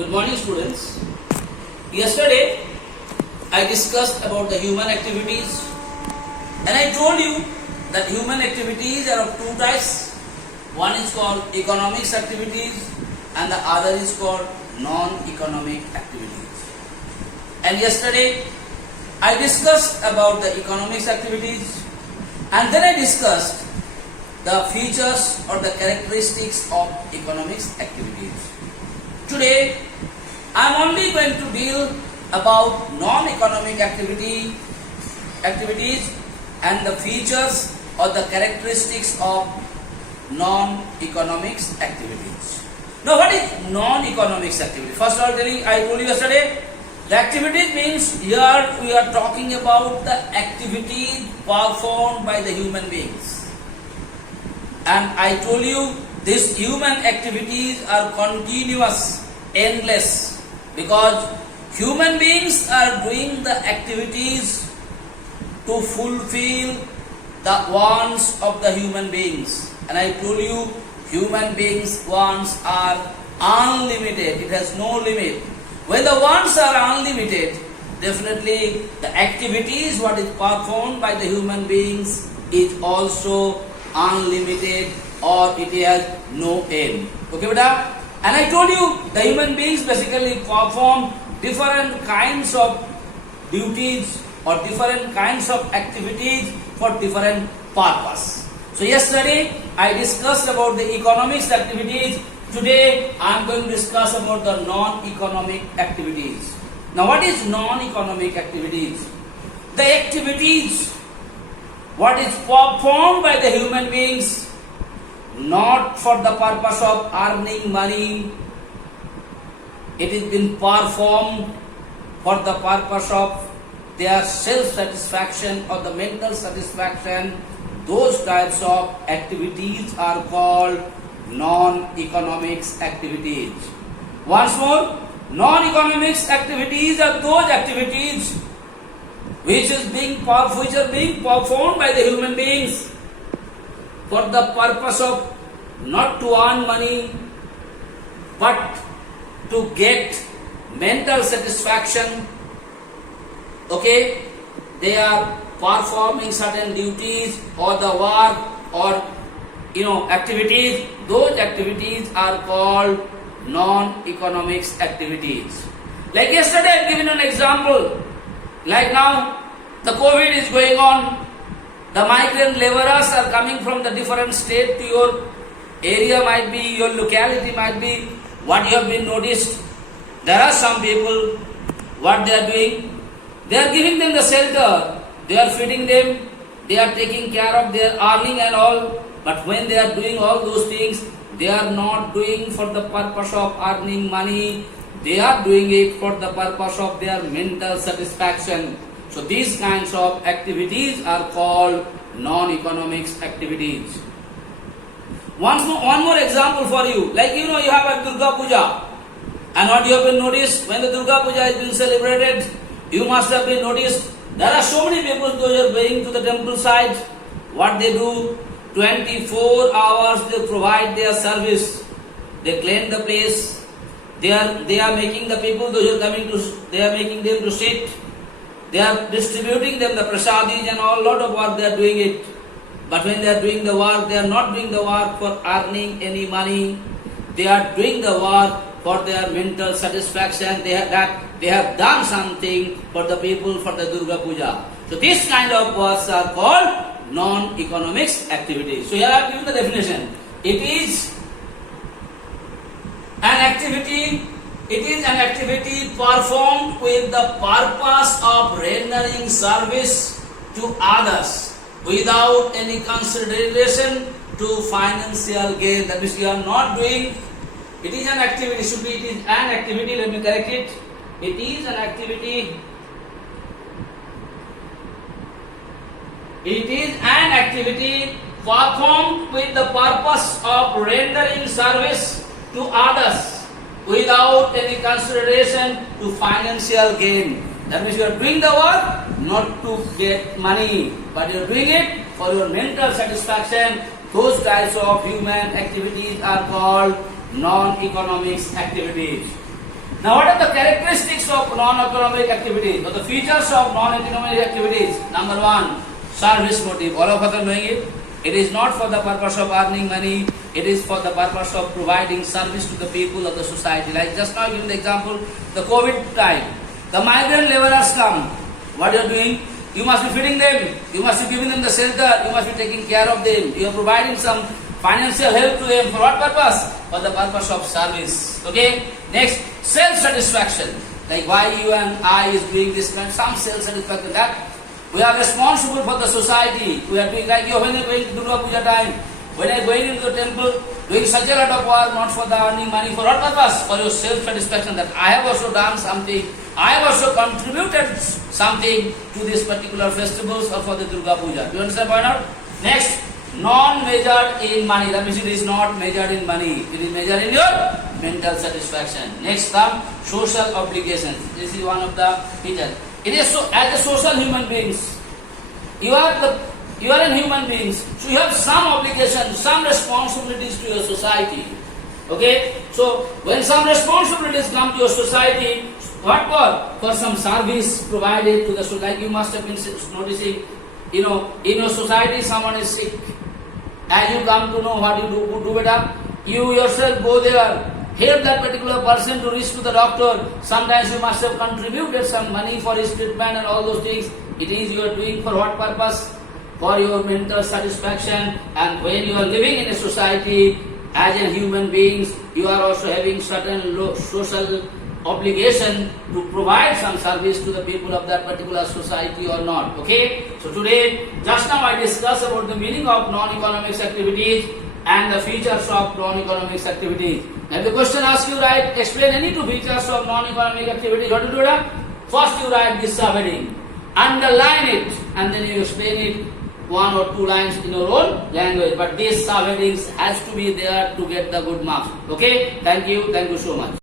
Good morning, students. Yesterday I discussed about the human activities and I told you that human activities are of two types. One is called economics activities and the other is called non-economic activities. And yesterday I discussed about the economics activities and then I discussed the features or the characteristics of economics activities. Today I am only going to deal about non-economic activities and the features or the characteristics of non-economics activities. Now what is non-economics activity? First of all, I told you yesterday, the activities means here we are talking about the activities performed by the human beings. And I told you these human activities are continuous, endless, because human beings are doing the activities to fulfill the wants of the human beings. And I told you human beings' wants are unlimited, it has no limit. When the wants are unlimited, definitely the activities what is performed by the human beings is also unlimited or it has no end. Okay, beta? And I told you the human beings basically perform different kinds of duties or different kinds of activities for different purpose. So yesterday I discussed about the economics activities. Today I am going to discuss about the non-economic activities. Now what is non-economic activities? The activities what is performed by the human beings not for the purpose of earning money. It is been performed for the purpose of their self-satisfaction or the mental satisfaction. Those types of activities are called non-economics activities. Once more, non-economics activities are those activities which are being performed by the human beings for the purpose of not to earn money but to get mental satisfaction. Okay, they are performing certain duties or the work or activities. Those activities are called non-economics activities. Like yesterday I have given an example. Like now the COVID is going on. The migrant laborers are coming from the different state to your area, might be your locality, might be what you have been noticed. There are some people, what they are doing, they are giving them the shelter, they are feeding them, they are taking care of their earning and all. But when they are doing all those things, they are not doing for the purpose of earning money, they are doing it for the purpose of their mental satisfaction. So these kinds of activities are called non-economics activities. One more example for you. Like you have a Durga Puja. And what you have been noticed, when the Durga Puja has been celebrated, you must have been noticed, there are so many people who are going to the temple side. What they do, 24 hours they provide their service. They clean the place. They are making the people, those who are coming to, they are making them to sit. They are distributing them the prasadis and all lot of work they are doing it. But when they are doing the work, they are not doing the work for earning any money. They are doing the work for their mental satisfaction. They have done something for the people for the Durga Puja. So this kind of works are called non-economics activities. So here I have given the definition. It is an activity performed with the purpose of rendering service to others without any consideration to financial gain. That means we are not doing, it is an activity, it is an activity, let me correct it. It is an activity. It is an activity performed with the purpose of rendering service to others without any consideration to financial gain. That means you are doing the work not to get money, but you are doing it for your mental satisfaction. Those types of human activities are called non-economics activities. Now, what are the characteristics of non-economic activities or the features of non-economic activities? Number one, service motive. All of us are knowing it. It is not for the purpose of earning money. It is for the purpose of providing service to the people of the society. Like just now, giving the example, the COVID time. The migrant laborers come. What you are doing? You must be feeding them. You must be giving them the shelter. You must be taking care of them. You are providing some financial help to them. For what purpose? For the purpose of service. Okay. Next, self-satisfaction. Like why you and I is doing this kind, some self-satisfaction. That we are responsible for the society. We are doing like you when you are going to Durga Puja time. When I am going into the temple, doing such a lot of work, not for the earning money, for what purpose? For your self-satisfaction that I have also done something, I have also contributed something to these particular festivals or for the Durga Puja. Do you understand point out? Next, non-measured in money. That means it is not measured in money. It is measured in your mental satisfaction. Next come social obligations. This is one of the features. It is so as a social human beings, you are a human beings, so you have some obligations, some responsibilities to your society. Okay? So when some responsibilities come to your society, what for? For some service provided to the society. You must have been noticing, in your society someone is sick. And you come to know what you do better. You yourself go there, help that particular person to reach to the doctor. Sometimes you must have contributed some money for his treatment and all those things. It is you are doing for what purpose? For your mental satisfaction. And when you are living in a society as a human beings, you are also having certain social obligation to provide some service to the people of that particular society or not. Okay? So today, just now I discussed about the meaning of non-economics activities and the features of non-economics activities. Now the question asks you, write, explain any two features of non-economic activities. What to do that? First you write this subheading, underline it, and then you explain it one or two lines in your own language. But these subheadings has to be there to get the good marks. Okay? Thank you so much.